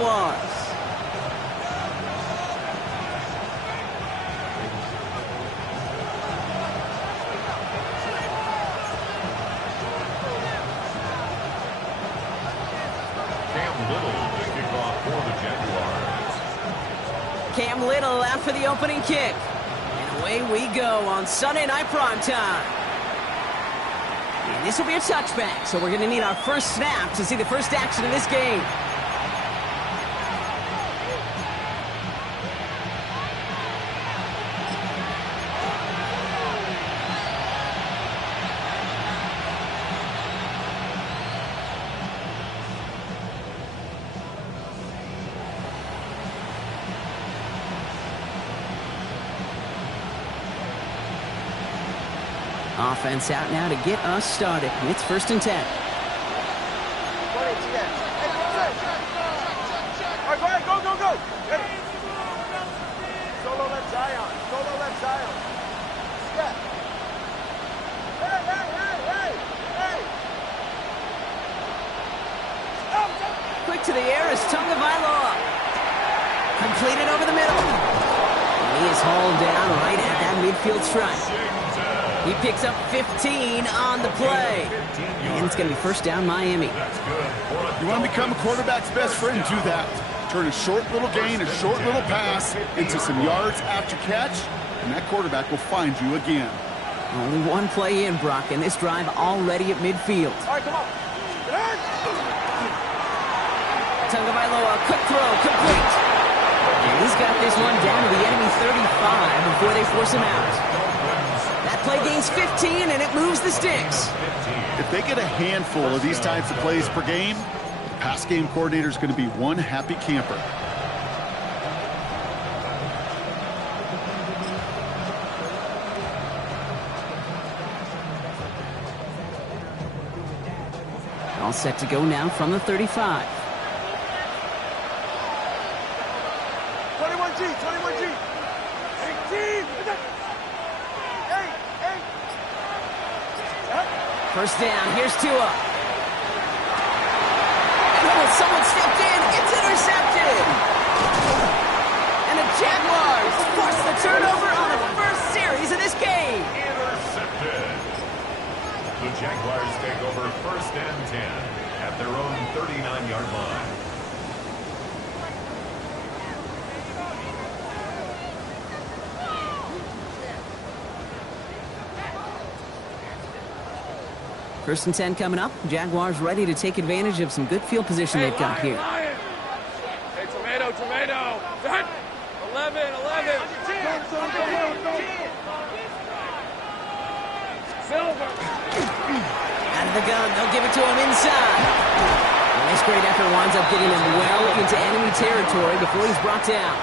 Jaguars. Cam Little out for the opening kick. And away we go on Sunday Night Primetime. And this will be a touchback, so we're going to need our first snap to see the first action in this game. Offense out now to get us started. It's 1st and 10. All right, go, go, go. Hey. Solo left Zion. Solo left Zion. Step. Hey, hey, hey, hey, hey. Stop. Quick to the air is Tagovailoa. Completed over the middle. And he is hauled down right at that midfield stripe. He picks up 15 on the play. And it's going to be 1st down Miami. You want to become a quarterback's best friend, do that. Turn a short little gain, a short little pass into some yards after catch, and that quarterback will find you again. Only one play in, Brock, and this drive already at midfield. All right, come on. Tagovailoa, quick throw, complete. And he's got this one down to the enemy 35 before they force him out. That play gains 15, and it moves the sticks. If they get a handful of these types of plays per game, the pass game coordinator is going to be one happy camper. All set to go now from the 35. 21G, 21G. 18. First down, here's Tua. And someone stepped in, it's intercepted. And the Jaguars force the turnover on the first series of this game. Intercepted. The Jaguars take over 1st and 10 at their own 39-yard line. First and 10 coming up. Jaguars ready to take advantage of some good field position they've got here. Hey, tomato, tomato. 11, 11. Silver. Out of the gun, they'll give it to him inside. And this great effort winds up getting him well into enemy territory before he's brought down.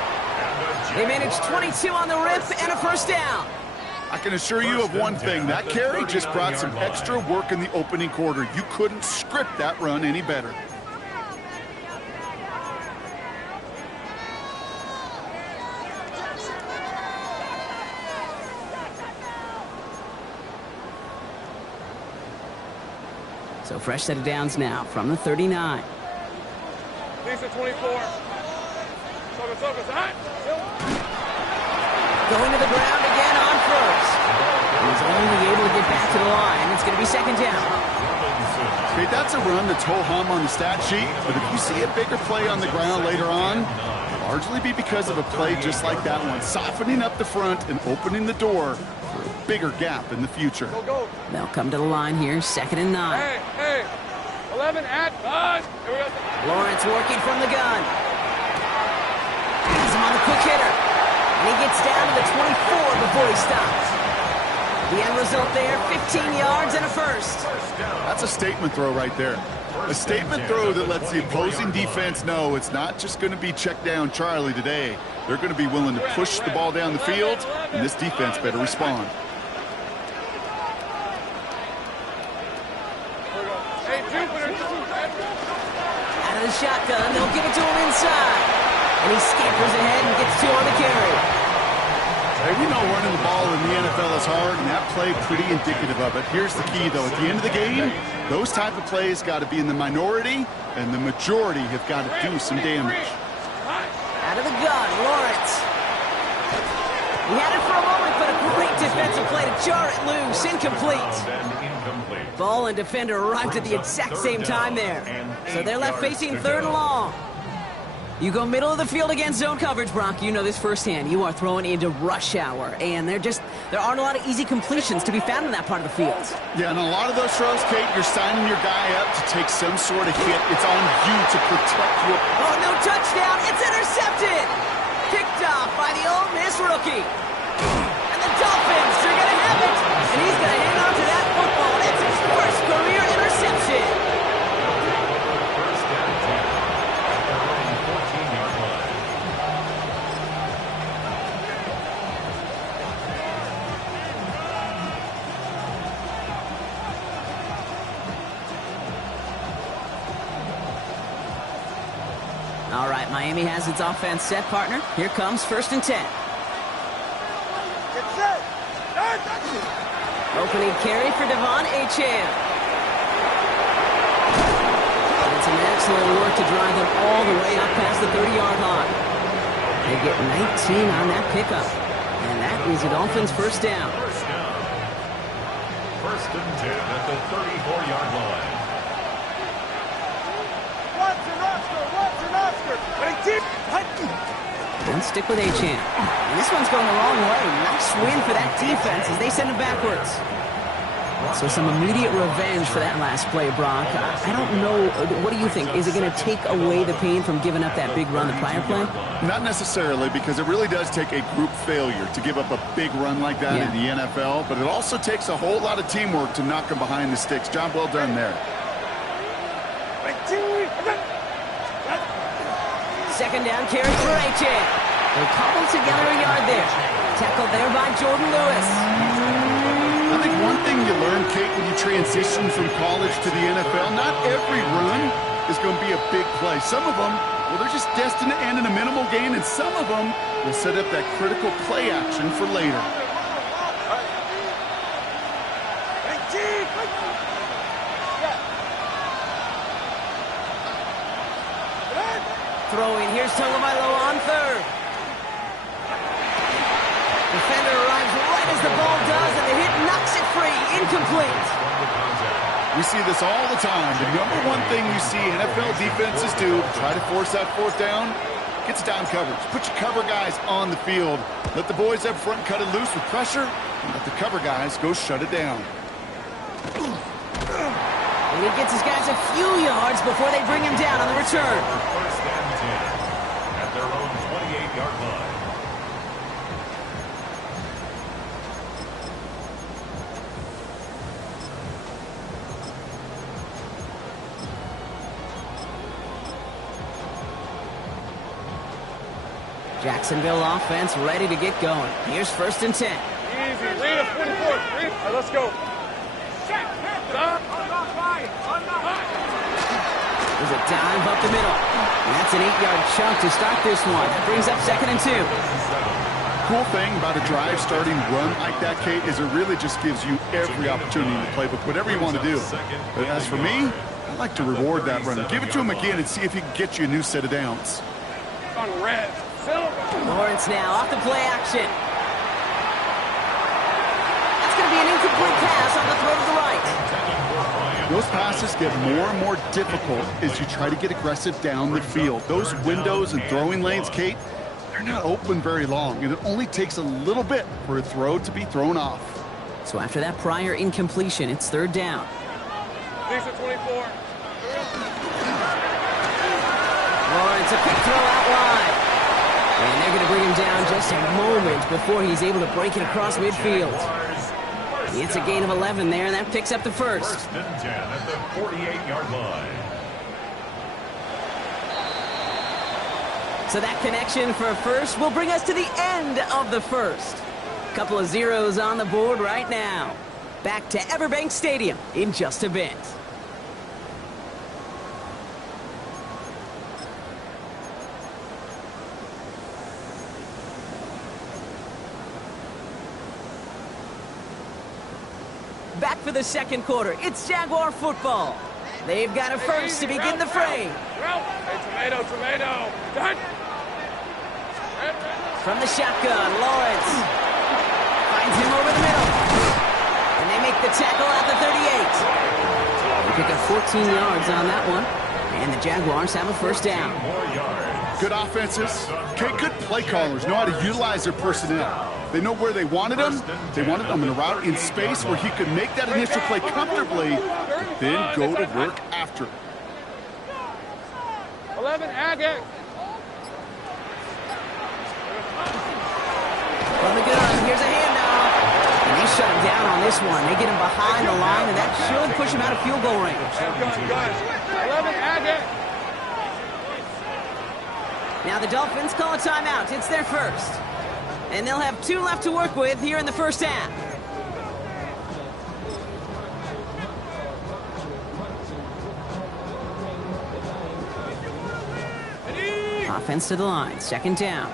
They managed 22 on the rip and a 1st down. I can assure you of one thing. That carry just brought some extra work in the opening quarter. You couldn't script that run any better. So fresh set of downs now from the 39. Lisa 24. Going to the ground again on 1st. He's only able to get back to the line. It's going to be 2nd down. Okay, that's a run that's ho-hum on the stat sheet, but if you see a bigger play on the ground later on, it'll largely be because of a play just like that one, softening up the front and opening the door for a bigger gap in the future. They'll come to the line here, 2nd and 9. Hey, 11 at us. Lawrence working from the gun. He's on the quick hitter. And he gets down to the 24 before he stops. The end result there, 15 yards and a 1st. That's a statement throw right there. A statement throw that lets the opposing defense know it's not just going to be check down Charlie today. They're going to be willing to push the ball down the field, and this defense better respond. Out of the shotgun, they'll give it to him inside. And he scampers ahead and gets 2 on the carry. Hey, we know running the ball in the NFL is hard, and that play pretty indicative of it. Here's the key, though. At the end of the game, those type of plays got to be in the minority, and the majority have got to do some damage. Out of the gun, Lawrence. He had it for a moment, but a great defensive play to jar it loose. Incomplete. Ball and defender arrived at the exact same time there. So they're left facing 3rd and long. You go middle of the field against zone coverage, Brock. You know this firsthand. You are throwing into rush hour, and there aren't a lot of easy completions to be found in that part of the field. Yeah, and a lot of those throws, Kate, you're signing your guy up to take some sort of hit. It's on you to protect your... Oh, no touchdown. It's intercepted. Picked off by the Ole Miss rookie. And the Dolphins are going to have it. And he's going to hang on to that football. That's his first career interception. All right, Miami has its offense set, partner. Here comes 1st and 10. Get set. Opening carry for Devon Achane. And some excellent work to drive them all the way up past the 30-yard line. They get 19 on that pickup. And that is a Dolphins' first down. First and 10 at the 34-yard line. And stick with Achane. And this one's going the wrong way. Nice win for that defense as they send him backwards. So some immediate revenge for that last play, Brock. I don't know. What do you think? Is it going to take away the pain from giving up that big run the prior play? Not necessarily, because it really does take a group failure to give up a big run like that in the NFL. But it also takes a whole lot of teamwork to knock them behind the sticks. Job well done there. 2nd down carry for Achane. They cobbled together a yard there. Tackled there by Jordan Lewis. I think one thing you learn, Kate, when you transition from college to the NFL, not every run is going to be a big play. Some of them, well, they're just destined to end in a minimal gain, and some of them will set up that critical play action for later. Throwing, here's Tagovailoa on 3rd. Defender arrives right as the ball does, and the hit knocks it free. Incomplete. We see this all the time. The number one thing you see NFL defenses do, try to force that 4th down, gets down coverage. Put your cover guys on the field. Let the boys up front cut it loose with pressure, and let the cover guys go shut it down. And he gets his guys a few yards before they bring him down on the return. First and 10 at their own 28-yard line. Jacksonville offense ready to get going. Here's 1st and 10. Easy. Lead us 44. All right, let's go. There's a dive up the middle. And that's an 8-yard chunk to start this one. That brings up 2nd and 2. Cool thing about a drive starting run like that, Kate, is it really just gives you every opportunity in the playbook, whatever you want to do. But as for me, I like to reward that runner. Give it to him again and see if he can get you a new set of downs. On red. Lawrence now off the play action. That's going to be an incomplete pass on the throw to the right. Those passes get more and more difficult as you try to get aggressive down the field. Those windows and throwing lanes, Kate, they're not open very long, and it only takes a little bit for a throw to be thrown off. So after that prior incompletion, it's 3rd down. Lisa 24. Lawrence, a quick throw out wide. And they're going to bring him down just a moment before he's able to break it across midfield. It's a gain of 11 there, and that picks up the first. First and 10 at the 48-yard line. So that connection for first will bring us to the end of the first. Couple of zeros on the board right now. Back to Everbank Stadium in just a bit. for the second quarter. It's Jaguar football. They've got a first to begin the fray. Hey, tomato. Done. From the shotgun, Lawrence finds him over the middle. And they make the tackle at the 38. They pick up 14 yards on that one. And the Jaguars have a first down. Good offenses. Okay, good play callers know how to utilize their personnel. They know where they wanted him. They wanted him in a route in space where he could make that initial play comfortably, but then go to work after it. 11, Agate. From the gun, here's a handoff. And they shut him down on this one. They get him behind the line, and that should push him out of field goal range. Gun. 11, Agate. Now the Dolphins call a timeout. It's their first. And they'll have 2 left to work with here in the first half. Offense to the line. Second down.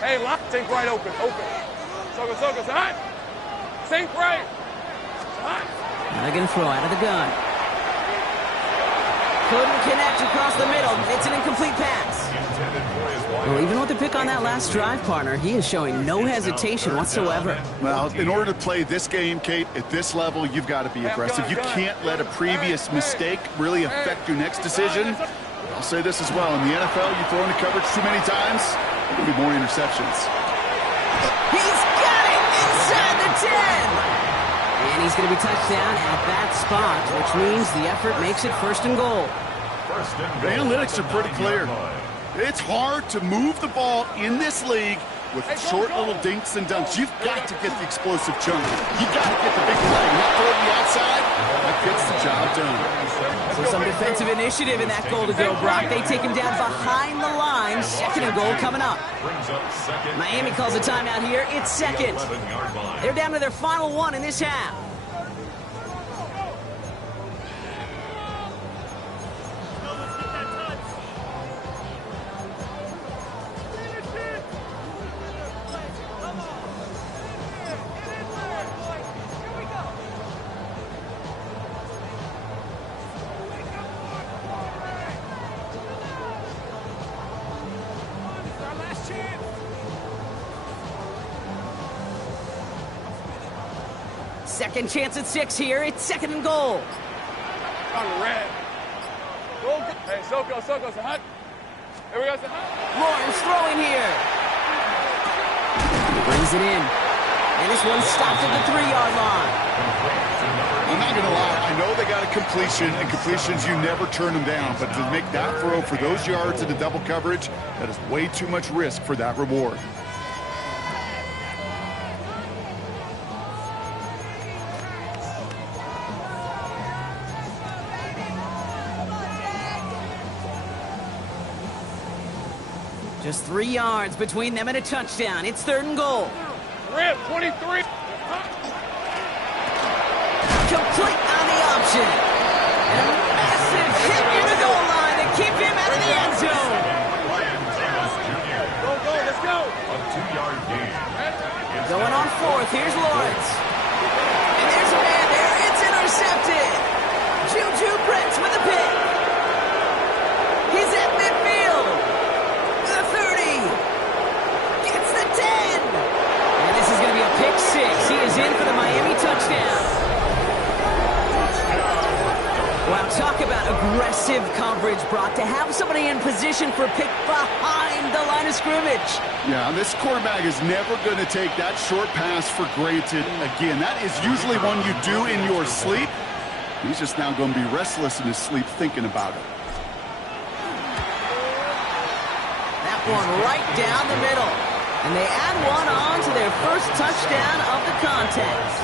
Hey, lock. Sink right open. Soka, hot. Sink right. Hot. Now they're going to throw out of the gun. Couldn't connect across the middle. It's an incomplete pass. Well, even with the pick on that last drive, partner, he is showing no hesitation whatsoever. Well, in order to play this game, Kate, at this level, you've got to be aggressive. You can't let a previous mistake really affect your next decision. I'll say this as well. In the NFL, you throw into coverage too many times, there will be more interceptions. He's got it inside the 10. And he's going to be touchdown at that spot, which means the effort makes it first and goal. The analytics are pretty clear. It's hard to move the ball in this league with short little dinks and dunks. You've got to get the explosive chunk. You've got to get the big play. Not throw to the outside. That gets the job done. So some defensive initiative in that goal to go, Brock. They take him down behind the line. Second and goal coming up. Miami calls a timeout here. It's second. They're down to their final one in this half. Second chance at 6 here. It's second and goal. On the red. Hey, Soko, hot. Here we go, Lawrence throwing here. Brings it in. And this one stopped at the 3-yard line. I'm not going to lie. I know they got a completion, and completions, you never turn them down. But to make that throw for those yards in the double coverage, that is way too much risk for that reward. Just 3 yards between them and a touchdown. It's third and goal. Rip, 23. Complete on the option. And a massive hit near the goal line to keep him out of the end zone. Go, let's go. A 2-yard gain. Going on fourth. Here's Lawrence. And there's a man there. It's intercepted. Juju Brents with a pick. He's at midfield. The 30. Gets the 10. And this is going to be a pick 6. He is in for the Miami touchdown. Wow, talk about aggressive coverage, Brock. To have somebody in position for a pick behind the line of scrimmage. Yeah, this quarterback is never going to take that short pass for granted again. That is usually one you do in your sleep. He's just now going to be restless in his sleep thinking about it. That one right down the middle. And they add one on to their first touchdown of the contest.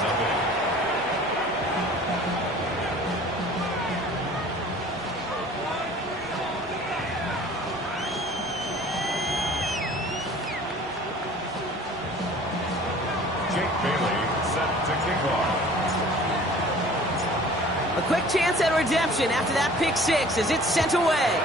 A quick chance at redemption after that pick 6 as it's sent away.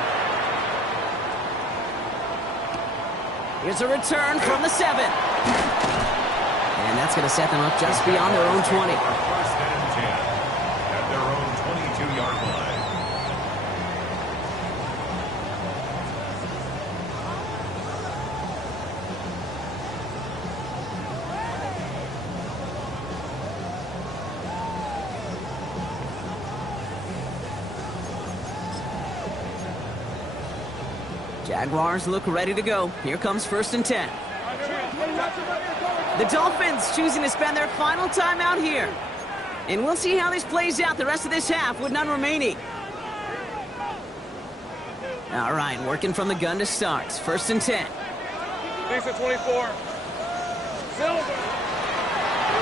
Here's a return from the 7. And that's that's going to set them up just beyond their own 20. First and 10 at their own 22-yard line. Jaguars look ready to go. Here comes 1st and 10. The Dolphins choosing to spend their final timeout here. And we'll see how this plays out the rest of this half with none remaining. All right, working from the gun to start. 1st and 10. Thanks at 24. Silver.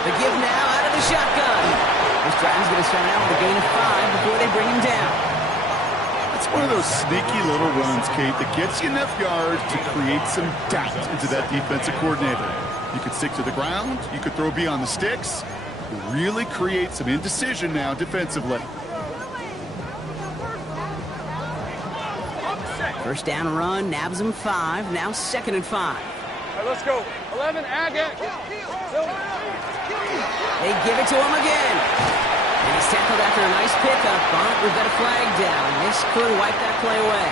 The give now out of the shotgun. This drive's going to start out with a gain of 5 before they bring him down. It's one of those sneaky little runs, Kate, that gets you enough yards to create some doubt into that defensive coordinator. You could stick to the ground. You could throw beyond the sticks. Really create some indecision now defensively. First down run, nabs him 5. Now 2nd and 5. All right, let's go. 11, Agate. They give it to him again. And he's tackled after a nice pickup, but we've got a flag down. This could wipe that play away.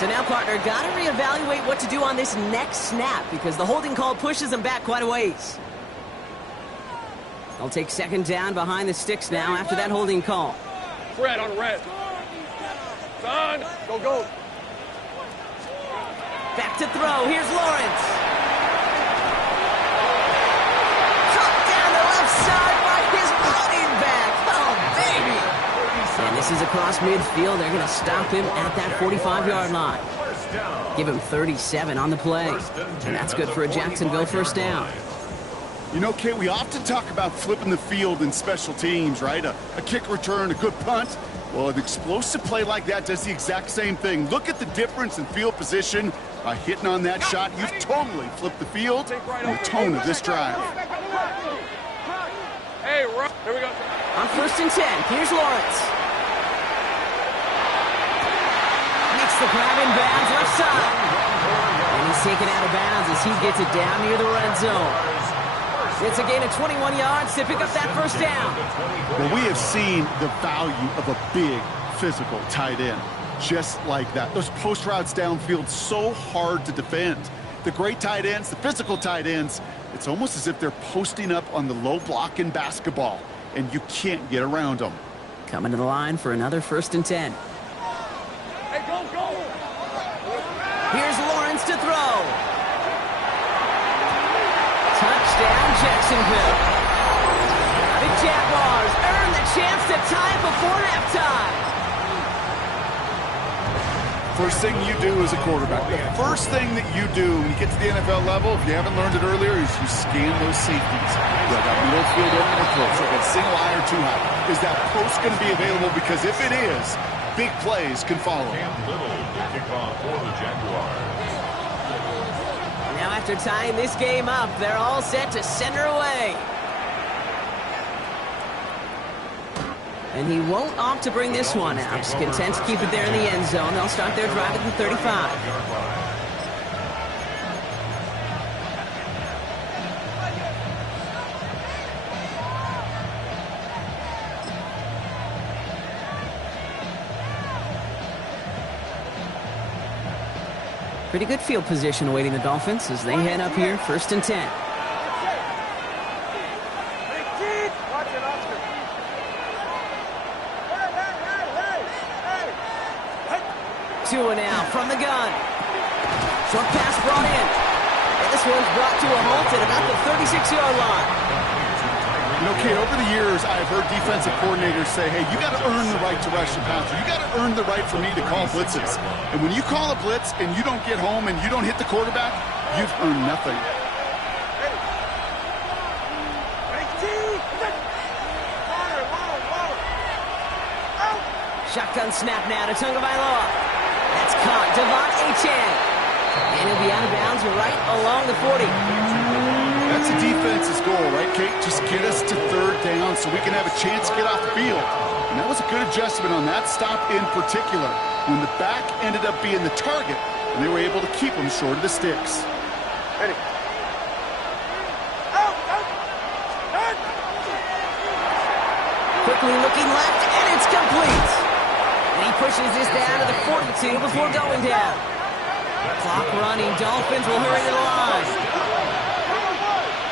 So now, partner, got to reevaluate what to do on this next snap because the holding call pushes them back quite a ways. They'll take 2nd down behind the sticks now after that holding call. Fred on red. Son, go, go. Back to throw. Here's Lawrence. Caught down the left side by his running back. Oh, baby. And this is across midfield. They're going to stop him at that 45-yard line. Give him 37 on the play. And that's good for a Jacksonville 1st down. You know, Kate, we often talk about flipping the field in special teams, right? A kick return, a good punt. Well, an explosive play like that does the exact same thing. Look at the difference in field position. By hitting on that shot, you've totally flipped the field and the tone of this drive. Hey, here we go. On 1st and 10, here's Lawrence. Makes the grab in bounds left side. And he's taken out of bounds as he gets it down near the red zone. It's a gain of 21 yards to pick up that 1st down. Well, we have seen the value of a big physical tight end. Just like that. Those post routes downfield, so hard to defend. The great tight ends, the physical tight ends, it's almost as if they're posting up on the low block in basketball, and you can't get around them. Coming to the line for another 1st and 10. Hey, go, go. Here's Lawrence to throw. Touchdown, Jacksonville. The Jaguars earn the chance to tie before halftime. First thing you do as a quarterback, the first thing that you do when you get to the NFL level, if you haven't learned it earlier, is you scan those safeties. You got middle field open or close. You got single high or too high. Is that post going to be available? Because if it is, big plays can follow. Cam Little, the kickoff for the Jaguars. Now after tying this game up, they're all set to send her away. And he won't opt to bring this one out. He's content to keep it there in the end zone. They'll start their drive at the 35. Pretty good field position awaiting the Dolphins as they head up here, 1st and 10. Tua now from the gun. Short pass brought in. And this one's brought to a halt at about the 36-yard line. You know, Kate, over the years, I've heard defensive coordinators say, hey, you got to earn the right to rush the passer. You got to earn the right for me to call blitzes. And when you call a blitz and you don't get home and you don't hit the quarterback, you've earned nothing. Shotgun snap now to Tagovailoa. That's caught. Devon Achane. And he'll be out of bounds right along the 40. That's the defense's goal, right, Kate? Just get us to 3rd down so we can have a chance to get off the field. And that was a good adjustment on that stop in particular, when the back ended up being the target, and they were able to keep him short of the sticks. Ready. Out, out. Quickly looking left, and it's complete. And he pushes this down to the 42 before going down. Clock running. Dolphins will hurry to the line.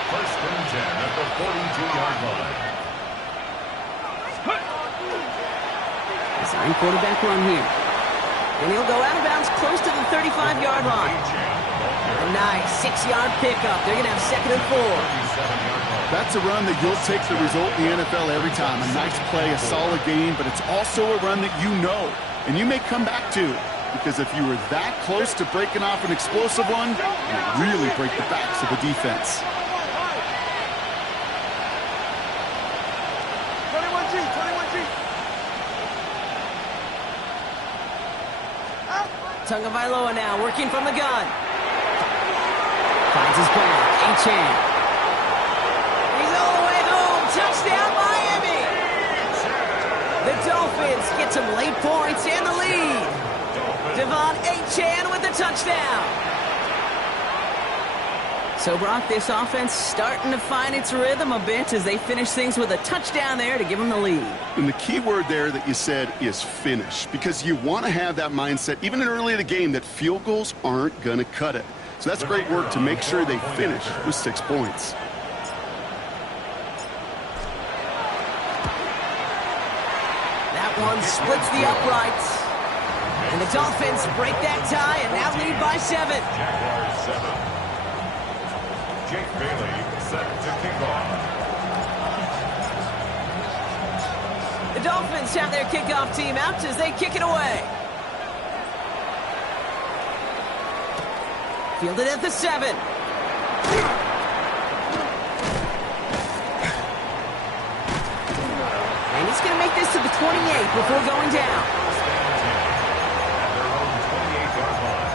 First and 10 at the 42-yard line. Design quarterback run here. And he'll go out of bounds close to the 35-yard line. A nice 6-yard pickup. They're going to have 2nd and 4. That's a run that you'll take the result in the NFL every time. A nice play, a solid game, but it's also a run that you know and you may come back to, because if you were that close to breaking off an explosive one, you really break the backs of the defense. 21G, 21G. Tagovailoa now working from the gun. Finds his back. A-Chan. He's all the way home. Touchdown, Miami. The Dolphins get some late points and the lead. Devon A-Chan with the touchdown. So, Brock, this offense starting to find its rhythm a bit as they finish things with a touchdown there to give them the lead. And the key word there that you said is finish, because you want to have that mindset, even early in the game, that field goals aren't going to cut it. So that's great work to make sure they finish with 6 points. That one splits the uprights. And the Dolphins break that tie and now lead by 7. Jaguars 7. Jake Bailey set to kick off. The Dolphins have their kickoff team out as they kick it away. Fielded at the 7. And he's going to make this to the 28 before going down. At their own 28-yard line.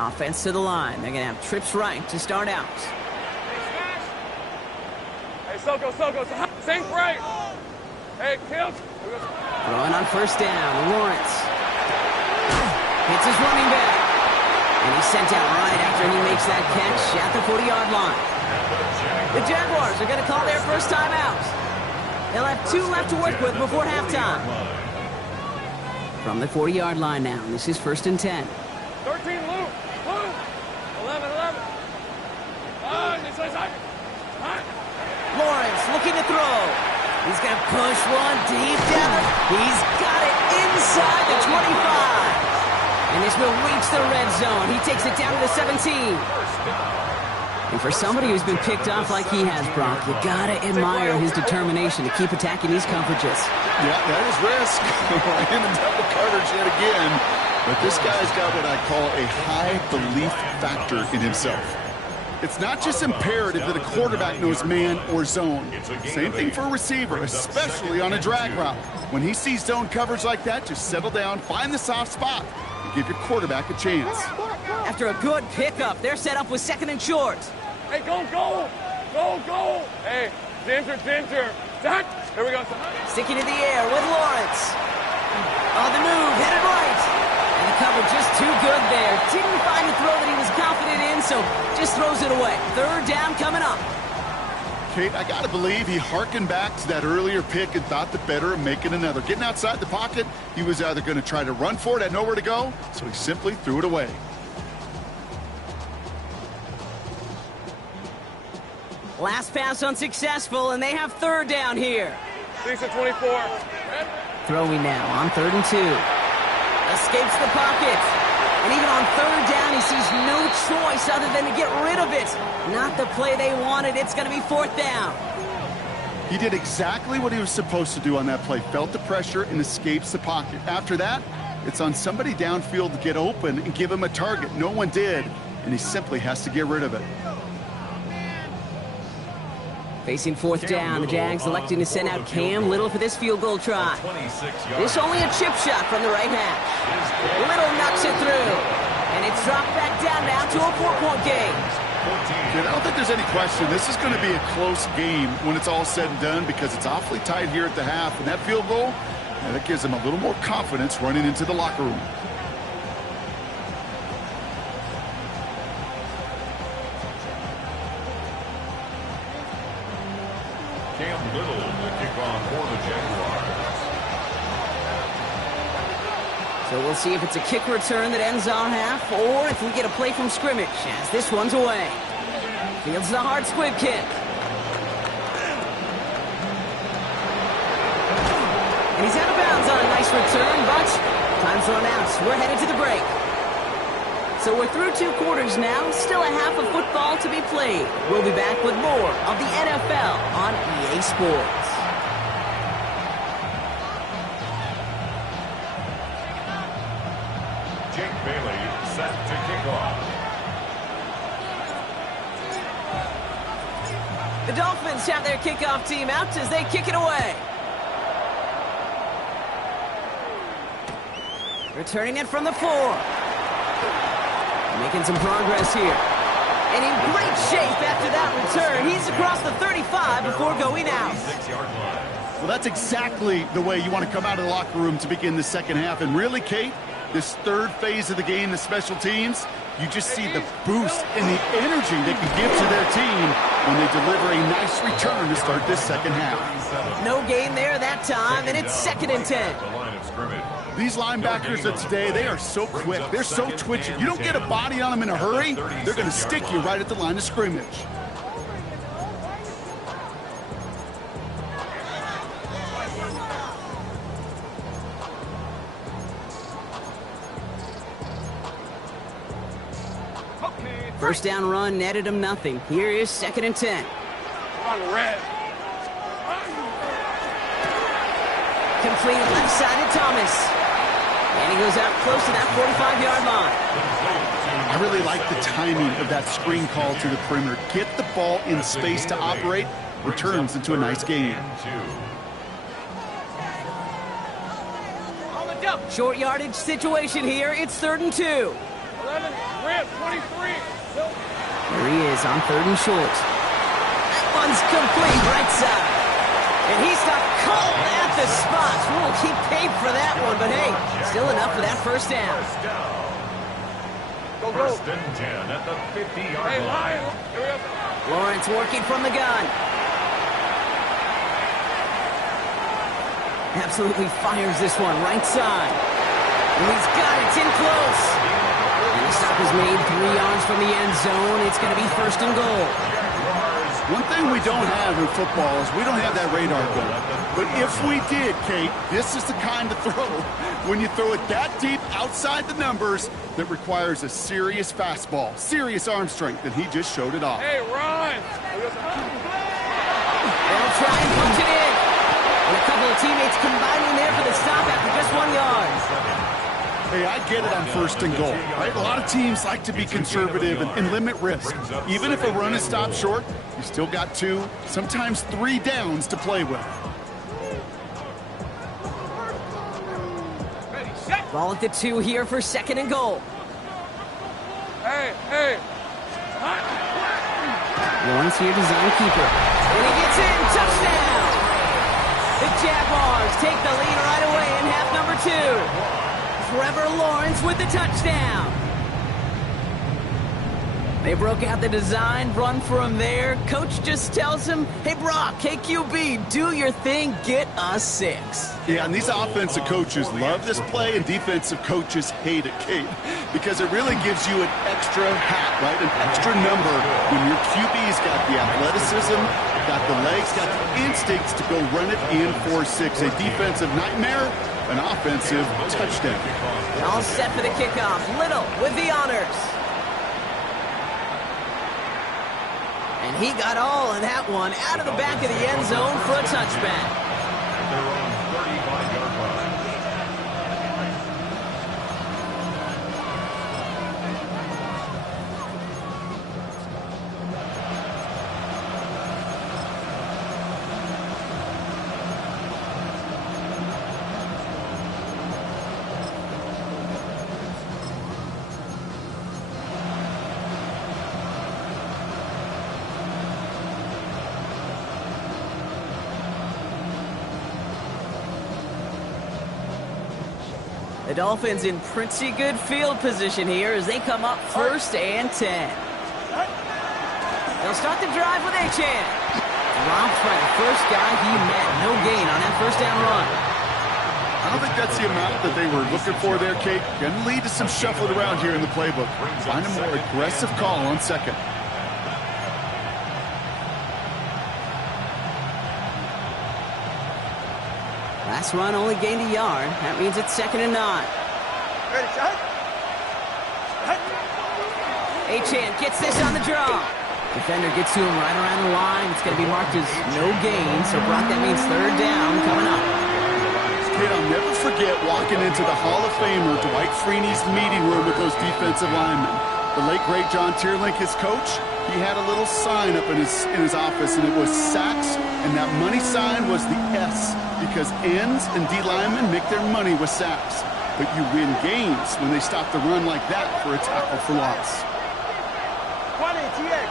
Offense to the line. They're going to have trips right to start out. Hey, Soko, think right. Hey, Kilt. Throwing on first down. Lawrence hits his running back. And he's sent out right after he makes that catch at the 40-yard line. The Jaguars are going to call their first time out. They'll have 2 left to work with before halftime. From the 40-yard line now. This is 1st and 10. 13, Luke. 11. Lawrence looking to throw. He's going to push one deep down. He's got it inside the 25. And this will reach the red zone. He takes it down to the 17. And for somebody who's been picked off like he has, Brock, you got to admire his determination to keep attacking these coverages. Yeah, that is risk. In the double coverage yet again. But this guy's got what I call a high belief factor in himself. It's not just imperative that a quarterback knows man or zone. Same thing for a receiver, especially on a drag route. When he sees zone coverage like that, just settle down, find the soft spot, and give your quarterback a chance. After a good pickup, they're set up with 2nd and short. Hey, go. Hey, Ginger. Here we go. Sticking in the air with Lawrence. On the move, headed right. And the cover just too good there. Didn't find a throw that he was confident in, so just throws it away. 3rd down coming up. Kate, I got to believe he hearkened back to that earlier pick and thought the better of making another. Getting outside the pocket, he was either going to try to run for it, had nowhere to go, so he simply threw it away. Last pass unsuccessful, and they have 3rd down here. 6 and 24. Throwing now on 3rd and 2. Escapes the pocket. And even on 3rd down, he sees no choice other than to get rid of it. Not the play they wanted. It's going to be 4th down. He did exactly what he was supposed to do on that play. Felt the pressure and escapes the pocket. After that, it's on somebody downfield to get open and give him a target. No one did, and he simply has to get rid of it. Facing 4th down, the Jags electing to send out Cam Little for this field goal try. This only a chip shot from the right hash. Little knocks it through. And it's dropped back down now to a 4-point game. I don't think there's any question. This is going to be a close game when it's all said and done because it's awfully tight here at the half. And that field goal, that gives them a little more confidence running into the locker room. Cam Little, the kickoff for the Jaguars. So we'll see if it's a kick return that ends on half or if we get a play from scrimmage as this one's away. Fields the hard squib kick. And he's out of bounds on a nice return, but time's run out. We're headed to the break. So we're through 2 quarters now. Still a half of football to be played. We'll be back with more of the NFL on EA Sports. Jake Bailey set to kick off. The Dolphins have their kickoff team out as they kick it away. Returning it from the 4. Making some progress here. And in great shape after that return. He's across the 35 before going out. 6-yard line. Well, that's exactly the way you want to come out of the locker room to begin the second half. And really, Kate, this third phase of the game, the special teams, you just see the boost and the energy they can give to their team when they deliver a nice return to start this second half. No gain there that time, and it's 2nd and 10. The line of scrimmage. These linebackers of today, they are so quick. They're so twitchy. You don't get a body on them in a hurry, they're going to stick you right at the line of scrimmage. First down run netted him nothing. Here is 2nd and 10. On red. Complete left side to Thomas. And he goes out close to that 45-yard line. I really like the timing of that screen call to the perimeter. Get the ball in space to operate, returns into a nice game. Short yardage situation here. It's 3rd and 2. 11, red, 23. There he is on 3rd and short. That one's complete right side. And he stopped cold at the spot. We'll keep paid for that one, but hey, still enough for that first down. Go. 1st and 10 at the 50-yard Hey, line. Lion. Here we go. Lawrence working from the gun. Absolutely fires this one right side. And he's got it. It's in close. And the stop is made 3 yards from the end zone. It's going to be 1st and goal. One thing we don't have in football is we don't have that radar gun. But if we did, Kate, this is the kind of throw, when you throw it that deep outside the numbers, that requires a serious fastball, serious arm strength, and he just showed it off. Hey, Ron. They'll try and punch it in. And a couple of teammates combining there for the stop after just 1 yard. Hey, I get it on 1st and goal, right? A lot of teams like to be conservative and limit risk. Even if a run is stopped short, you still got 2, sometimes 3 downs to play with. Ball at the 2 here for 2nd and goal. Hey. Lawrence here, design keeper. And he gets in. Touchdown! The Jaguars take the lead right away in half number 2. Trevor Lawrence with the touchdown. They broke out the design run for him there. Coach just tells him, hey, Brock, KQB, do your thing, get us 6. Yeah, and these offensive coaches love this play, and defensive coaches hate it, Kate, because it really gives you an extra hat, right, an extra number when your QB's got the athleticism, got the legs, got the instincts to go run it in for 6. A defensive nightmare, an offensive touchdown. All set for the kickoff. Little with the honors. And he got all of that one out of the back of the end zone for a touchback. Their own 35-yard line. The Dolphins in pretty good field position here as they come up 1st and 10. They'll start the drive with Achane. Dropped by the first guy he met. No gain on that first down run. I don't think that's the amount that they were looking for there, Kate. Going to lead to some shuffling around here in the playbook. Find a more aggressive call on 2nd. Last run only gained a yard. That means it's 2nd and 9. Ready, shot. Achane gets this on the draw. Defender gets to him right around the line. It's going to be marked as no gain. So, Brock, that means 3rd down coming up. Kate, I'll never forget walking into the Hall of Famer Dwight Freeney's meeting room with those defensive linemen. The late, great John Tierlink, his coach, he had a little sign up in his office, and it was sacks, and that money sign was the S, because ends and D linemen make their money with sacks. But you win games when they stop the run like that for a tackle for loss. 20, TX.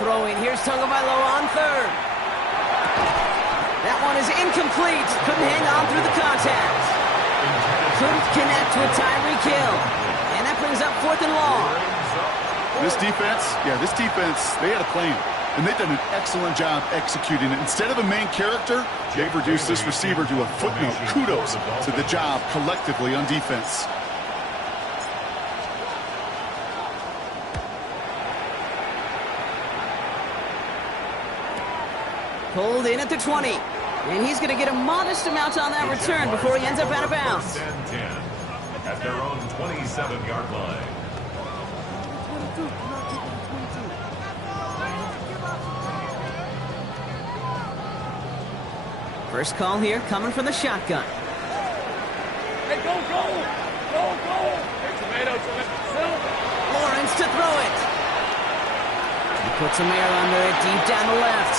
Throwing, here's Tagovailoa on 3rd. That one is incomplete. Couldn't hang on through the contact. Couldn't connect with Tyreek Hill. And that brings up 4th and long. This defense, they had a plan. And they've done an excellent job executing it. Instead of a main character, they've reduced this receiver to a footnote. Kudos to the job collectively on defense. Pulled in at the 20. And he's going to get a modest amount on that return before he ends up out of bounds. At their own 27-yard line. First call here coming from the shotgun. Hey, go! Hey, tomato. Lawrence to throw it. He puts some air under it deep down the left.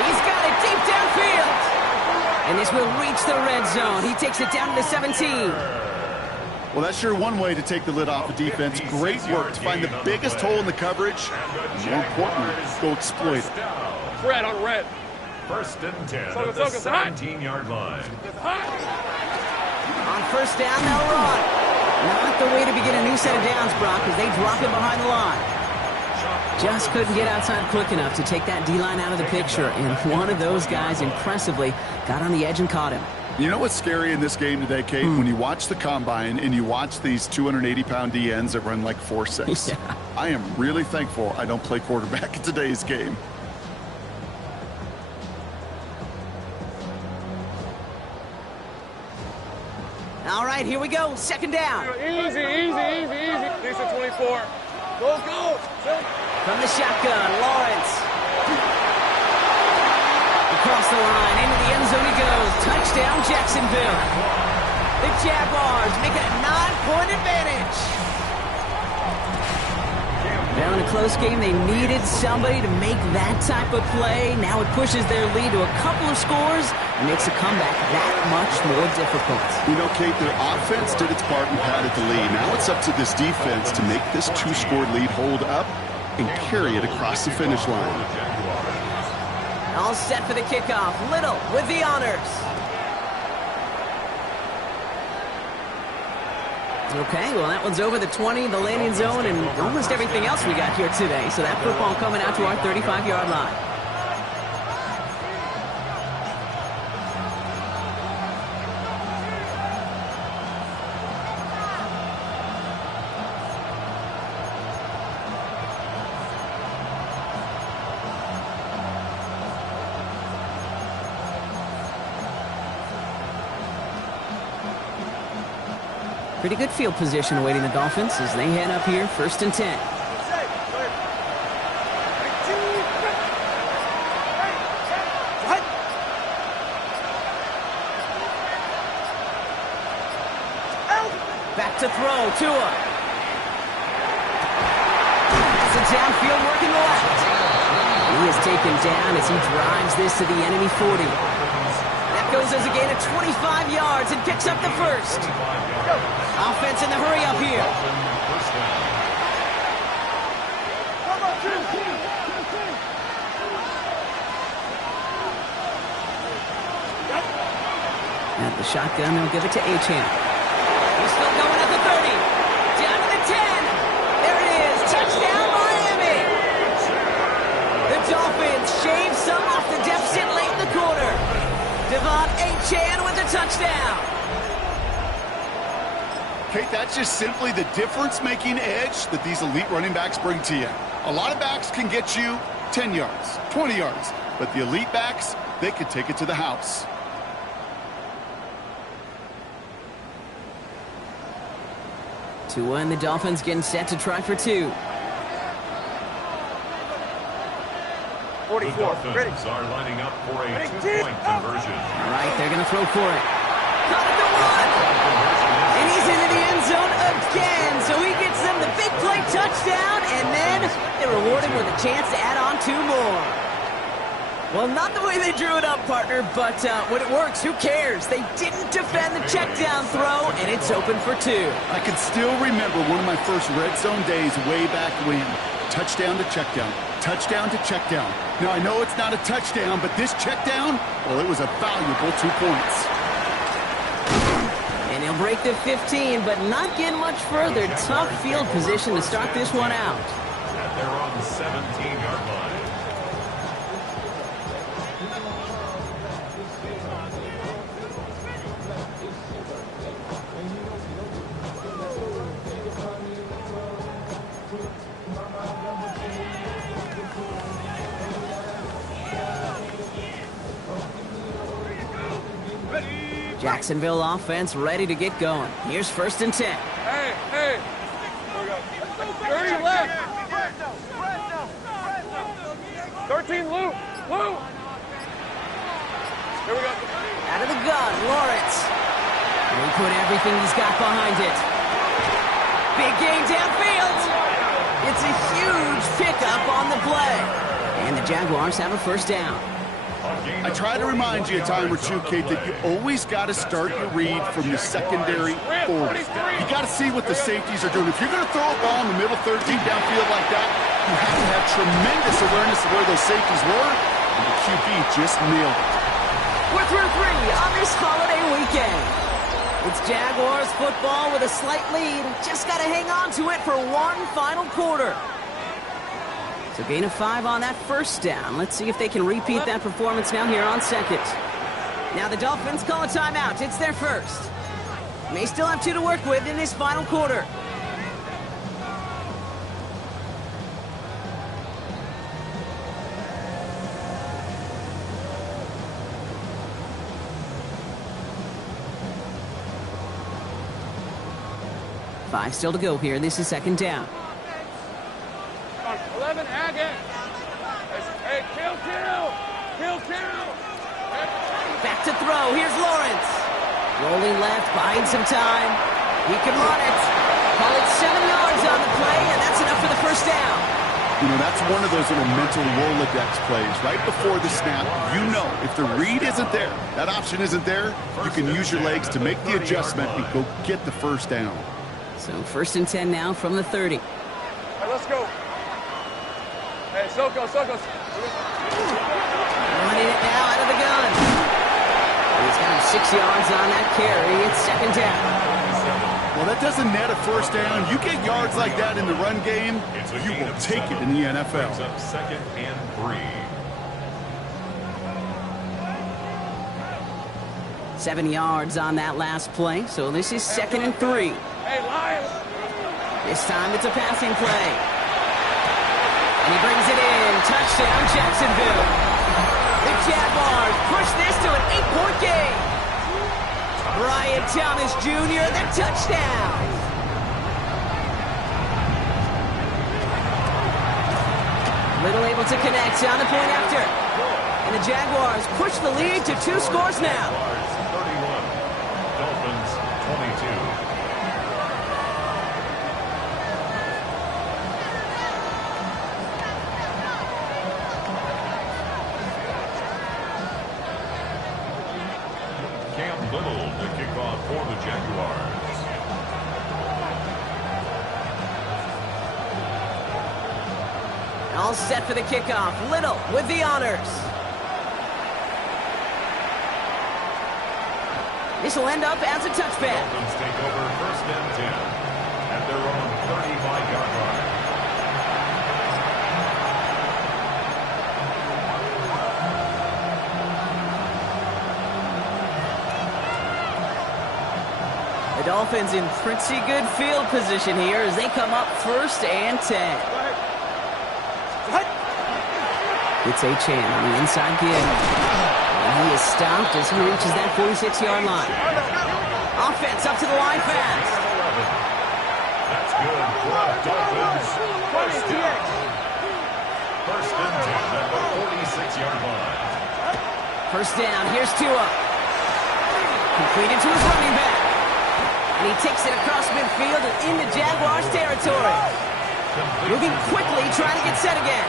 He's got it deep downfield. And this will reach the red zone. He takes it down to the 17. Well, that's sure one way to take the lid off the defense. Great work to find the biggest hole in the coverage. And more importantly, go exploit it. Red on red. 1st and 10 at the 17-yard line. On 1st down, they'll run. Not the way to begin a new set of downs, Brock, as they drop him behind the line. Just couldn't get outside quick enough to take that D-line out of the picture, and one of those guys impressively got on the edge and caught him. You know what's scary in this game today, Kate? When you watch the combine and you watch these 280-pound DNs that run like 4.6. Yeah. I am really thankful I don't play quarterback in today's game. All right, here we go. 2nd down. Easy. Decent 24. Go. From the shotgun, Lawrence. Across the line, into the end zone he goes. Touchdown, Jacksonville. The Jaguars make it a 9-point advantage. Now in a close game, they needed somebody to make that type of play. Now it pushes their lead to a couple of scores and makes a comeback that much more difficult. You know, Kate, their offense did its part and padded the lead. Now it's up to this defense to make this 2-score lead hold up and carry it across the finish line. All set for the kickoff. Little with the honors. Okay, well, that one's over the 20, the landing zone, and almost everything else we got here today. So that football coming out to our 35-yard line. Pretty good field position awaiting the Dolphins as they head up here, 1st and 10. Back to throw, Tua. It's a downfield working the left. He is taken down as he drives this to the enemy 40. That goes as a gain of 25 yards and picks up the first. Offense in the hurry up here. At the shotgun, they'll give it to Achane. He's still going at the 30. Down to the 10. There it is. Touchdown, Miami. The Dolphins shave some off the deficit late in the quarter. Devon Achane with a touchdown. Kate, that's just simply the difference-making edge that these elite running backs bring to you. A lot of backs can get you 10 yards, 20 yards, but the elite backs, they could take it to the house. Tua and the Dolphins getting set to try for 2. 44. The Dolphins are lining up for a 2-point conversion. All right, they're going to throw for it. Caught at the 1. And he's into the end zone again. So he gets them the big play touchdown, and then they reward him with a chance to add on 2 more. Well, not the way they drew it up, partner, but when it works, who cares? They didn't defend the check down throw, and it's open for 2. I can still remember one of my first red zone days way back when. Touchdown to check down. Touchdown to check down. Now, I know it's not a touchdown, but this check down, well, it was a valuable 2 points. And he'll break the 15, but not get much further. Tough field position to start this one out. At their own 17-yard line. Jacksonville offense ready to get going. Here's 1st and 10. Hey, hey. 30 left. 13, Lou. Lou. Here we go. Out of the gun, Lawrence. And he put everything he's got behind it. Big gain downfield. It's a huge pickup on the play. And the Jaguars have a 1st down. I try to remind you a time or two, Kate, that you always got to start your read from the secondary forward. You got to see what the safeties are doing. If you're going to throw a ball in the middle 13 downfield like that, you have to have tremendous awareness of where those safeties were, and the QB just nailed it. We're through 3 on this holiday weekend. It's Jaguars football with a slight lead. Just got to hang on to it for one final quarter. So gain of 5 on that 1st down. Let's see if they can repeat that performance now here on 2nd. Now the Dolphins call a timeout. It's their 1st. May still have 2 to work with in this final quarter. Five still to go here. This is 2nd down. 11, Haggett. Hey, kill. Back to throw. Here's Lawrence. Rolling left, buying some time. He can run it. Call it 7 yards on the play, and that's enough for the 1st down. You know, that's one of those little mental Rolodex plays. Right before the snap, you know if the read isn't there, that option isn't there, you can use your legs to make the adjustment and go get the 1st down. So 1st and 10 now from the 30. Hey, let's go. Hey, Soko. Running it now out of the gun. He's got him 6 yards on that carry. It's 2nd down. Well, that doesn't net a 1st down. You get yards like that in the run game, you will take it in the NFL. Brings up 2nd and 3. 7 yards on that last play. So this is 2nd and 3. Hey, Lions. This time it's a passing play. And he brings it in. Touchdown, Jacksonville. The Jaguars push this to an 8-point game. Brian Thomas Jr., the touchdown. Little able to connect on the point after. And the Jaguars push the lead to 2 scores now. Jaguars 31, Dolphins 22. Little to kick off for the Jaguars. All set for the kickoff. Little with the honors. This will end up as a touchback. Dolphins take over first and 10 at their own 35-yard line. The Dolphins in pretty good field position here as they come up first and 10. It's Achan on the inside give. And he is stopped as he reaches that 46-yard line. Offense up to the line fast. That's good for the Dolphins. First down. First and 10 at the 46-yard line. First down, here's Tua. Completed to his running back. And he takes it across midfield and into Jaguars territory. Moving quickly, trying to get set again.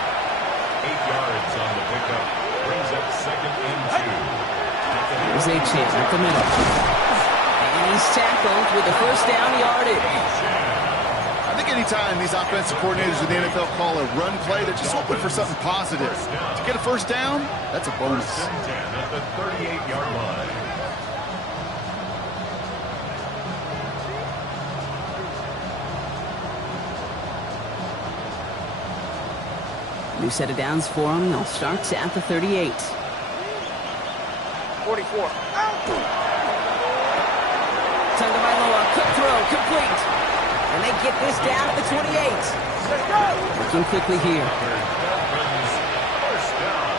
8 yards on the pickup. Brings up second and 2. There's Achan up the middle. And he's tackled with the first down yardage. I think anytime these offensive coordinators in the NFL call a run play, they're just hoping for something positive. To get a first down, that's a bonus. First and 10 at the 38-yard line. New set of downs for him. They'll start at the 38. 44. Tagovailoa, quick throw, complete. And they get this down at the 28. Looking quickly here. First down.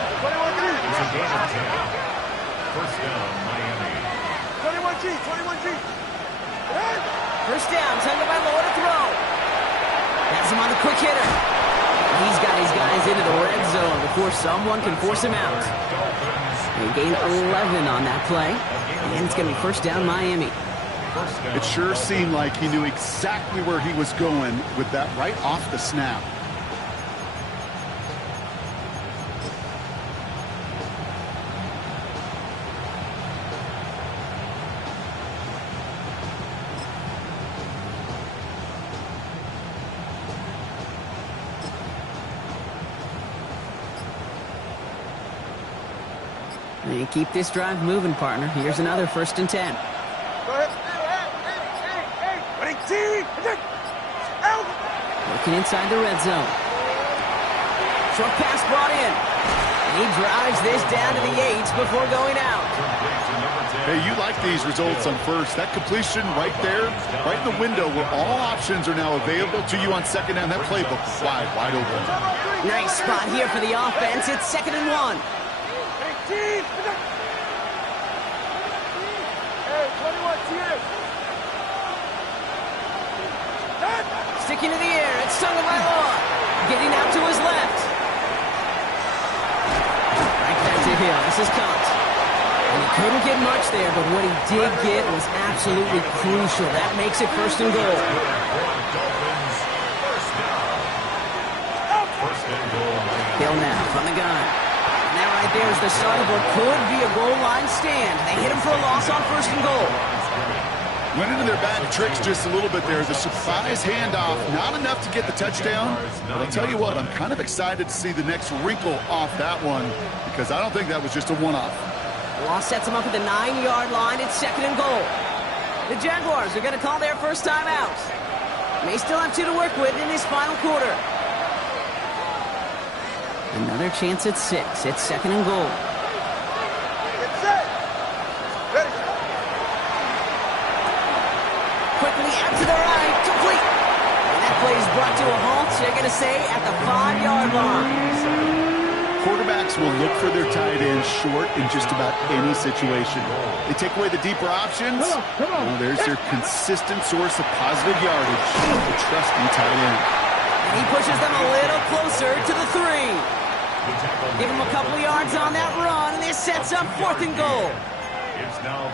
It's a gain of 10. First down, Miami. 21G, 21G. First down, Tagovailoa to throw. Has him on the quick hitter. He's got his guys into the red zone before someone can force him out. They gain 11 on that play. And it's going to be first down, Miami. It sure seemed like he knew exactly where he was going with that right off the snap. They keep this drive moving, partner. Here's another first and 10. Go ahead. Looking inside the red zone. Short pass brought in. He drives this down to the 8 before going out. Hey, you like these results on first. That completion right there, right in the window where all options are now available to you on second down. That playbook is wide open. Nice spot here for the offense. It's second and 1. Hey, 21 Sticking to the air. It's Tagovailoa. Getting out to his left. Right back to him. This is caught. And he couldn't get much there, but what he did get was absolutely crucial. That makes it first and goal. Hill now from the gun. And that right there is the start of what could be a goal line stand. They hit him for a loss on first and goal. Went into their bag of tricks just a little bit there. The surprise handoff, not enough to get the touchdown. But I'll tell you what, I'm kind of excited to see the next wrinkle off that one because I don't think that was just a one-off. Loss sets him up at the 9-yard line. It's second and goal. The Jaguars are going to call their first time out. May still have 2 to work with in this final quarter. Another chance at 6. It's second and goal. Get set. Ready. Quickly out to the right. Complete. And that play is brought to a halt, they're going to say, at the 5-yard line. Quarterbacks will look for their tight end short in just about any situation. They take away the deeper options. Well, there's their consistent source of positive yardage, the trusty tight end. And he pushes them a little closer to the 3. Give him a couple of yards on that run, and this sets up fourth and goal.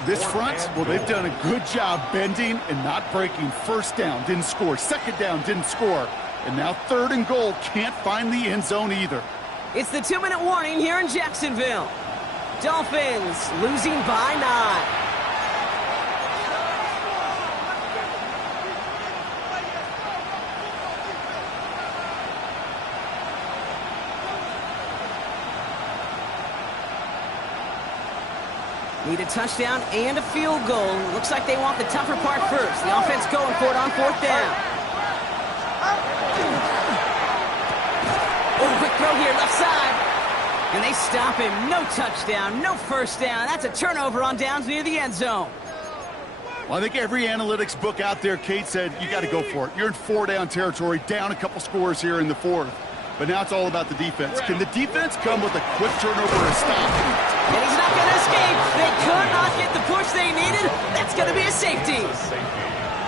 This front, well, they've done a good job bending and not breaking. First down, didn't score. Second down, didn't score. And now third and goal, can't find the end zone either. It's the 2-minute warning here in Jacksonville. Dolphins losing by 9. Need a touchdown and a field goal. Looks like they want the tougher part first. The offense going for it on 4th down. Oh, quick throw here, left side. And they stop him. No touchdown, no first down. That's a turnover on downs near the end zone. Well, I think every analytics book out there, Kate, said you got to go for it. You're in 4-down territory, down a couple scores here in the 4th. But now it's all about the defense. Can the defense come with a quick turnover or a stop? And he's not going to escape. They could not get the push they needed. That's going to be a safety.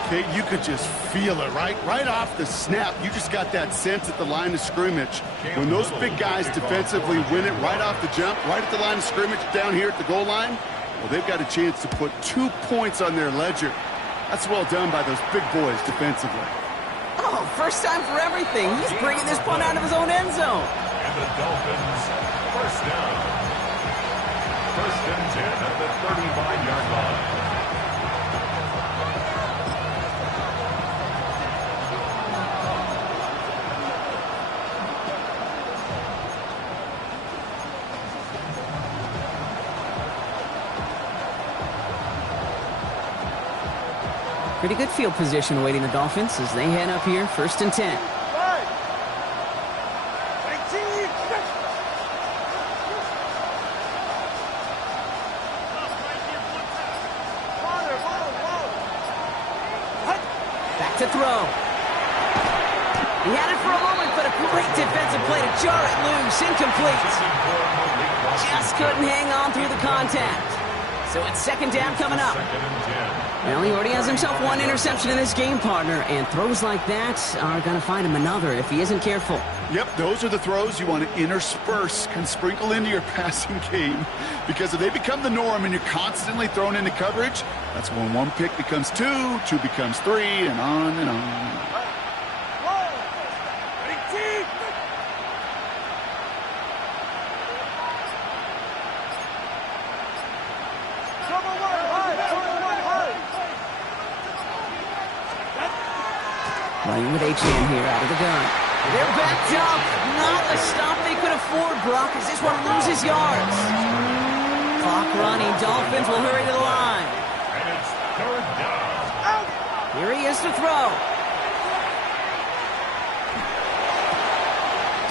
Kate, you could just feel it, right? Right off the snap, you just got that sense at the line of scrimmage. When those big guys defensively win it right off the jump, right at the line of scrimmage down here at the goal line, well, they've got a chance to put 2 points on their ledger. That's well done by those big boys defensively. Oh, first time for everything. He's bringing this punt out of his own end zone. And the Dolphins, first down. 1st and 10 at the 35-yard line. Pretty good field position awaiting the Dolphins as they head up here, 1st and 10. Back to throw. He had it for a moment, but a great defensive play to jar it loose. Incomplete. Just couldn't hang on through the contact. So it's 2nd down coming up. Well, he already has himself 1 interception in this game, partner, and throws like that are going to find him another if he isn't careful. Yep, those are the throws you want to intersperse, can sprinkle into your passing game, because if they become the norm and you're constantly thrown into coverage, that's when 1 pick becomes 2, 2 becomes 3, and on and on. Playing with H.N. here out of the gun. They're backed up. Not a stop they could afford, Brock, as this one loses yards. Clock running. Dolphins will hurry to the line. And it's 3rd down. Here he is to throw.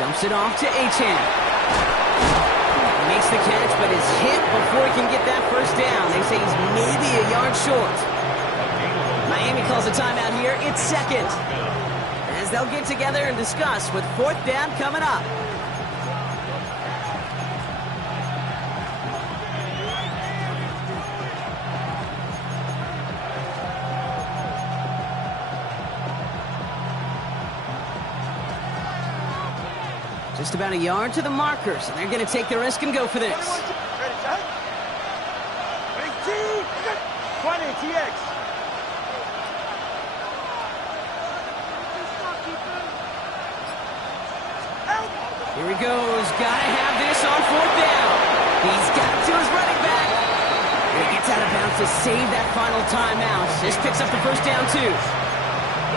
Dumps it off to H.N. He makes the catch, but is hit before he can get that first down. They say he's maybe a yard short. Miami calls a timeout here. It's 2nd. As they'll get together and discuss with 4th down coming up. Just about a yard to the markers, and they're going to take the risk and go for this. 20, TX. Here he goes. Gotta have this on 4th down. He's got to his running back. And he gets out of bounds to save that final timeout. This picks up the first down, too.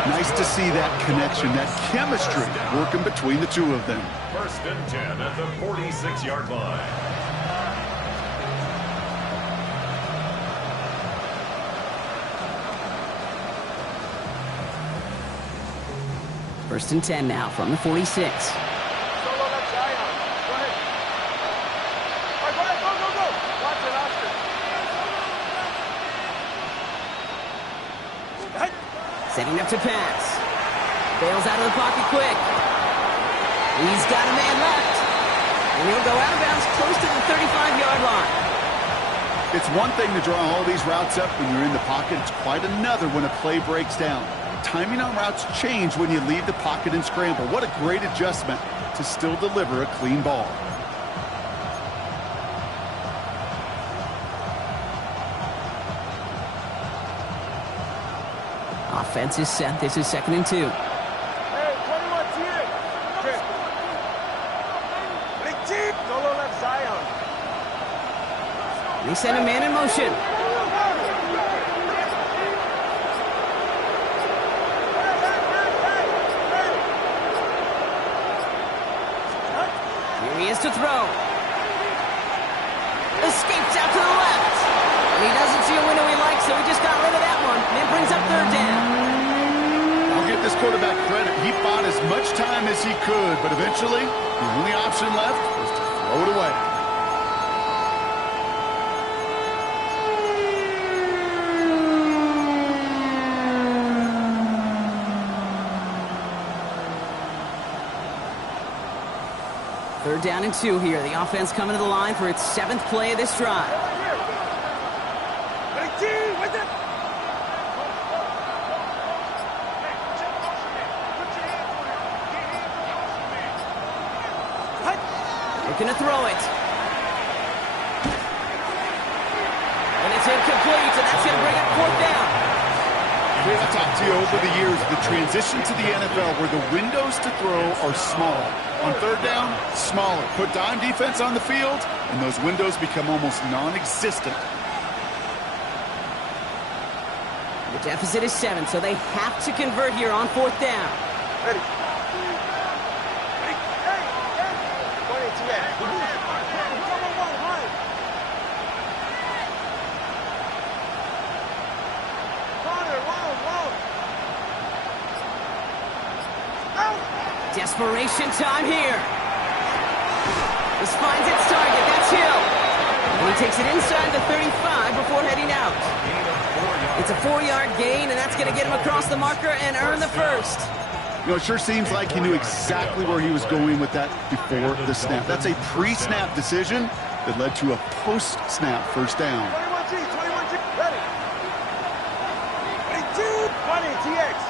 Nice to see that connection, that chemistry working between the two of them. 1st and 10 at the 46-yard line. First and 10 now from the 46. Setting up to pass. Bails out of the pocket quick. He's got a man left. And he'll go out of bounds close to the 35-yard line. It's one thing to draw all these routes up when you're in the pocket. It's quite another when a play breaks down. Timing on routes change when you leave the pocket and scramble. What a great adjustment to still deliver a clean ball. Offense is set. This is 2nd and 2. Hey, 21 TX. Big Chief. Solo left Zion. They send a man in motion. Here he is to throw. Escapes out to the left. And he doesn't see a window he likes, so he just got rid of that one. And it brings up third down. I'll give this quarterback credit. He bought as much time as he could, but eventually, the only option left was to throw it away. Third down and 2 here. The offense coming to the line for its 7th play of this drive. Looking to throw it. And it's incomplete, and that's going to bring up 4th down. I've talked to you over the years, the transition to the NFL where the windows to throw are small. On third down, smaller. Put dime defense on the field, and those windows become almost non-existent. The deficit is 7, so they have to convert here on 4th down. Ready. Desperation time here. This finds its target. That's Hill. And he takes it inside the 35 before heading out. It's a 4-yard gain, and that's going to get him across the marker and earn the first. You know, it sure seems like he knew exactly where he was going with that before the snap. That's a pre-snap decision that led to a post-snap first down. 21G, 21G, ready. 22, 20, TX.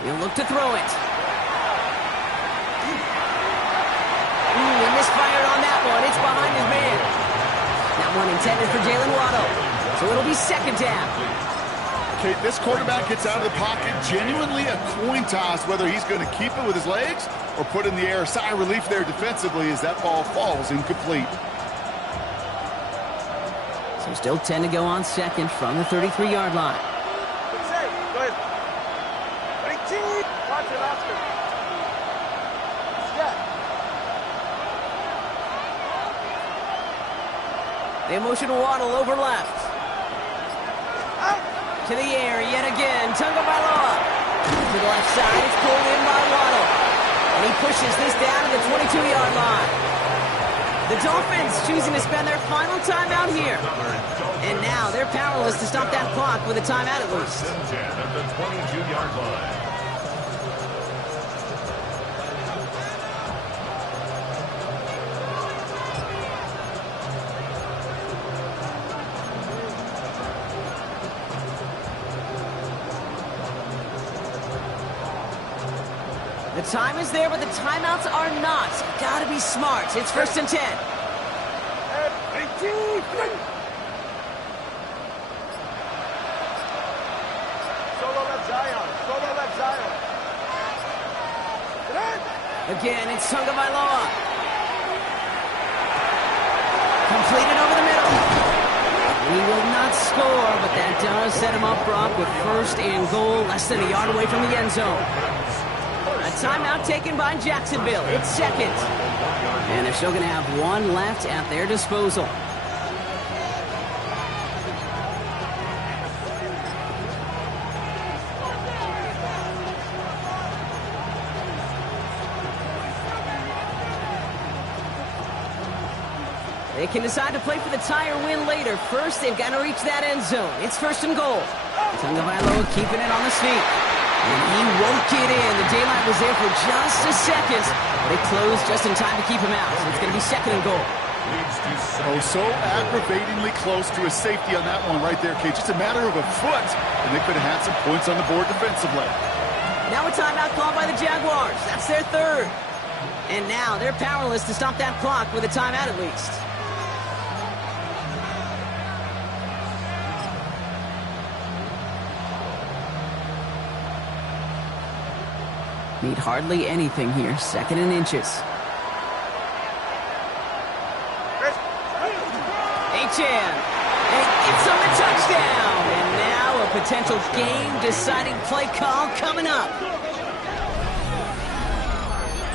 He'll look to throw it. He misfired on that one. It's behind his man. That one intended for Jalen Waddle. So it'll be 2nd down. Okay, this quarterback gets out of the pocket, genuinely a coin toss whether he's going to keep it with his legs or put in the air. Sigh of relief there defensively as that ball falls incomplete. So still 10 to go on 2nd from the 33-yard line. Go ahead. Watch it, Oscar. Step. They motion Waddle over left. Out. To the air yet again. Tunga Bailoa. To the left side. It's pulled in by Waddle. And he pushes this down to the 22-yard line. The Dolphins choosing to spend their final timeout here. And now they're powerless to stop that clock with a timeout at least. At the 22-yard line. The time is there, but the timeouts are not. Gotta be smart. It's 1st and 10. Solo left Zion. Solo left Zion. Again, it's Tunga Bailoa. Completed over the middle. He will not score, but that does set him up, Brock, with 1st and goal, less than a yard away from the end zone. A timeout taken by Jacksonville. It's 2nd. And they're still going to have 1 left at their disposal. They can decide to play for the tie or win later. First, they've got to reach that end zone. It's 1st and goal. Tunga Bailoa keeping it on the sneak. And he won't get in. The daylight was there for just a second. They closed just in time to keep him out. So it's going to be 2nd and goal. Oh, so aggravatingly close to a safety on that one right there, Kate. Just a matter of a foot, and they could have had some points on the board defensively. Now a timeout called by the Jaguars. That's their 3rd. And now they're powerless to stop that clock with a timeout at least. Need hardly anything here. 2nd and inches. H.M. And gets on the touchdown. And now a potential game-deciding play call coming up.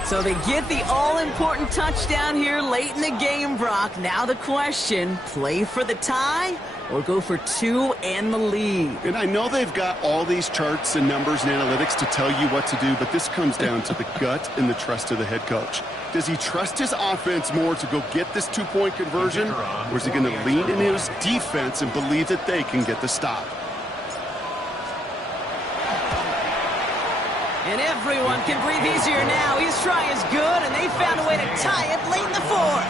So they get the all-important touchdown here late in the game, Brock. Now the question, play for the tie or go for two and the lead? And I know they've got all these charts and numbers and analytics to tell you what to do, but this comes down to the gut and the trust of the head coach. Does he trust his offense more to go get this two-point conversion, or is he going to lean in his defense and believe that they can get the stop? And everyone can breathe easier now. His try is good, and they found a way to tie it late in the fourth.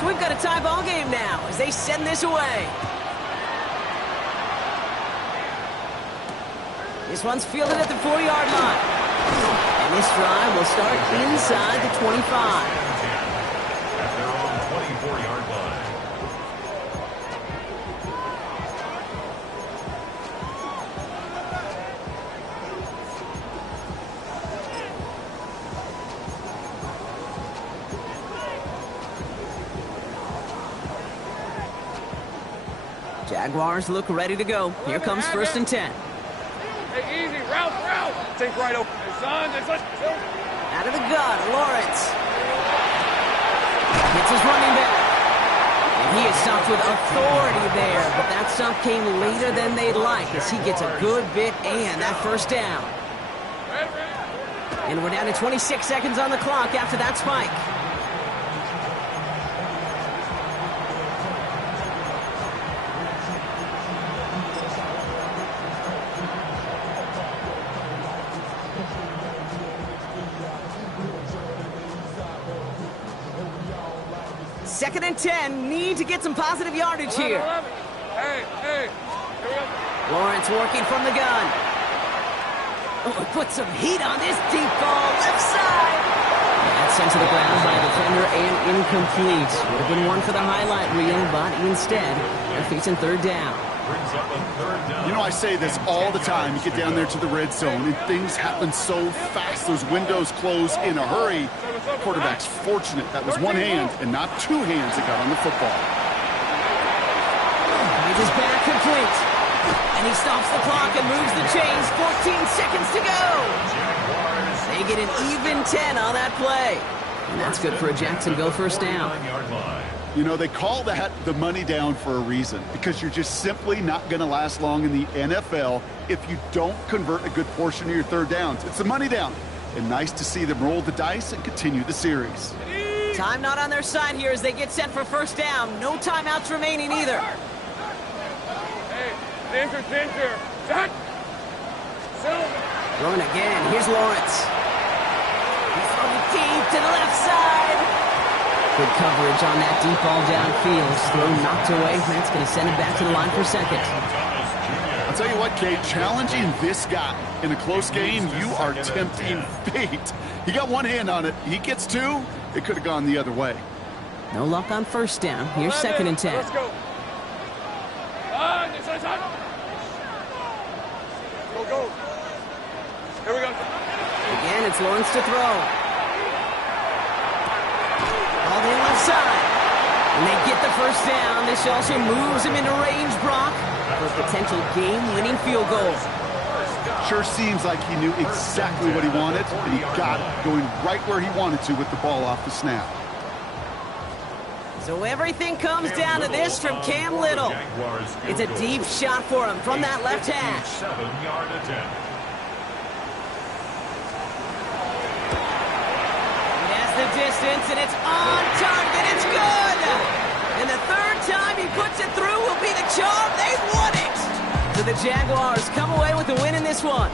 So we've got a tie ball game now as they send this away. This one's fielded at the 4-yard line. And this drive will start inside the 25. At their own 24-yard line. Jaguars look ready to go. Here comes 1st and 10. Hey, easy, route. Take right open. Hey, son. Out of the gun, Lawrence. Hits his running back. And he is stopped with authority there, but that stop came later than they'd like as he gets a good bit and that first down. And we're down to 26 seconds on the clock after that spike. Second and 10, need to get some positive yardage here. Hey, here we go. Lawrence working from the gun. Oh, put some heat on this deep ball, left side. That's sent to the ground by a defender and incomplete. Would have been one for the highlight reel, but instead, they're facing third down. Brings up a third down. You know, I say this all the time. You get down there to the red zone, and things happen so fast. Those windows close in a hurry. Quarterback's fortunate that was one hand and not two hands that got on the football. With his back complete. And he stops the clock and moves the chains. 14 seconds to go. They get an even 10 on that play. And that's good for a Jacksonville first down. You know, they call that the money down for a reason, because you're just simply not going to last long in the NFL if you don't convert a good portion of your third downs. It's the money down. And nice to see them roll the dice and continue the series. Time not on their side here as they get set for first down. No timeouts remaining either. Hey, danger. Set. Throwing again. Here's Lawrence. He's throwing deep to the left side. Good coverage on that deep ball downfield. Throw knocked away. That's going to send it back to the line for second. I'll tell you what, Kate, challenging this guy in a close game, you are tempting fate. He got one hand on it. He gets two. It could have gone the other way. No luck on first down. Here's 2nd and 10. Let's go. Go. Here we go. Again, it's Lawrence to throw. All the left side. And they get the first down. This also moves him into range, Brock, for a potential game-winning field goal. Sure seems like he knew exactly what he wanted, and he got it, going right where he wanted to with the ball off the snap. So everything comes down to this from Cam Little. It's a deep shot for him from that left hash. 7-yard attempt. He has the distance, and it's on target. It's good. And the third time he puts it through will be the charm. They've won it. So the Jaguars come away with the win in this one.